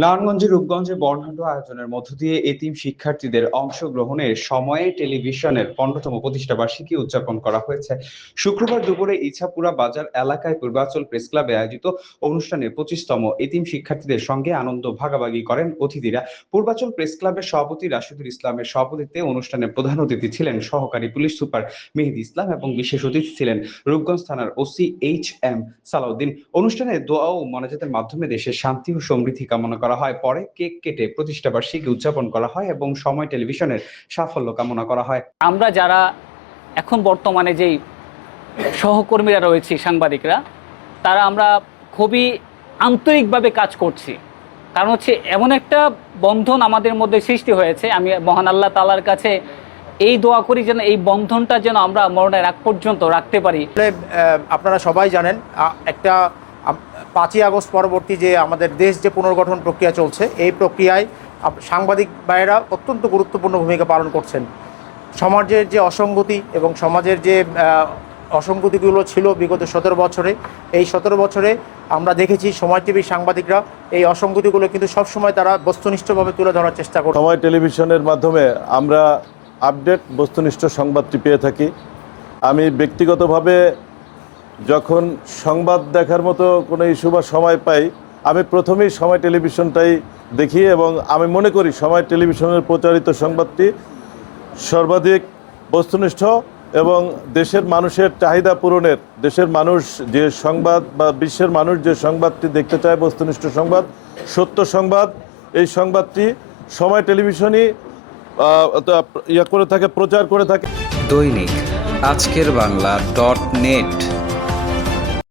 নারায়ণগঞ্জের রূপগঞ্জে বর্ণাঢ্য আয়োজনের মধ্য দিয়ে এতিম শিক্ষার্থীদের অংশগ্রহণের সময়ে টেলিভিশনের 15তম প্রতিষ্ঠা বার্ষিকী উদযাপন করা হয়েছে। শুক্রবার দুপুরে ইছাপুরা বাজার এলাকায় পূর্বাচল প্রেস ক্লাবে আয়োজিত অনুষ্ঠানে 25তম এতিম শিক্ষার্থীদের সঙ্গে আনন্দ ভাগাভাগি করেন অতিথিরা। পূর্বাচল প্রেস ক্লাবের সভাপতি রাশিদুল ইসলামের সভাপতিত্বে অনুষ্ঠানে প্রধান অতিথি ছিলেন সহকারী পুলিশ সুপার মেহেদী ইসলাম এবং বিশেষ অতিথি ছিলেন রূপগঞ্জ থানার ওসি এইচ.এম. সালাউদ্দিন। অনুষ্ঠানে দোয়া ও মোনাজাতের মাধ্যমে দেশের শান্তি ও সমৃদ্ধি কামনা করা হয়। পরে কেক কেটে প্রতিষ্ঠা বার্ষিকী উদযাপন করা হয় এবং সময় টেলিভিশনের সাফল্য কামনা করা হয়। আমরা যারা এখন বর্তমানে যেই সহকর্মীরা রয়েছে সাংবাদিকরা, তারা আমরা খুবই আন্তরিকভাবে কাজ করছি। কারণ হচ্ছে এমন একটা বন্ধন আমাদের মধ্যে সৃষ্টি হয়েছে। আমি মহান আল্লাহ তাআলার কাছে এই দোয়া করি যেন এই বন্ধনটা যেন আমরা মরণের আগ পর্যন্ত রাখতে পারি। আপনারা সবাই জানেন একটা 5ই আগস্ট পরবর্তী যে আমাদের দেশ যে পুনর্গঠন প্রক্রিয়া চলছে, এই প্রক্রিয়ায় সাংবাদিক ভাইয়েরা অত্যন্ত গুরুত্বপূর্ণ ভূমিকা পালন করছেন। সমাজের যে অসঙ্গতি এবং সমাজের যে অসঙ্গতিগুলো ছিল বিগত 17 বছরে, এই 17 বছরে আমরা দেখেছি সময় টিভির সাংবাদিকরা এই অসঙ্গতিগুলো কিন্তু সবসময় তারা বস্তুনিষ্ঠভাবে তুলে ধরার চেষ্টা করে। সময় টেলিভিশনের মাধ্যমে আমরা আপডেট বস্তুনিষ্ঠ সংবাদটি পেয়ে থাকি। আমি ব্যক্তিগতভাবে যখন সংবাদ দেখার মতো কোনো ইস্যু বা সময় পাই, আমি প্রথমেই সময় টেলিভিশনটাই দেখি এবং আমি মনে করি সময় টেলিভিশনের প্রচারিত সংবাদটি সর্বাধিক বস্তুনিষ্ঠ এবং দেশের মানুষের চাহিদা পূরণের, দেশের মানুষ যে সংবাদ বা বিশ্বের মানুষ যে সংবাদটি দেখতে চায়, বস্তুনিষ্ঠ সংবাদ, সত্য সংবাদ, এই সংবাদটি সময় টেলিভিশনই করে থাকে, প্রচার করে থাকে। দৈনিক আজকের বাংলা .net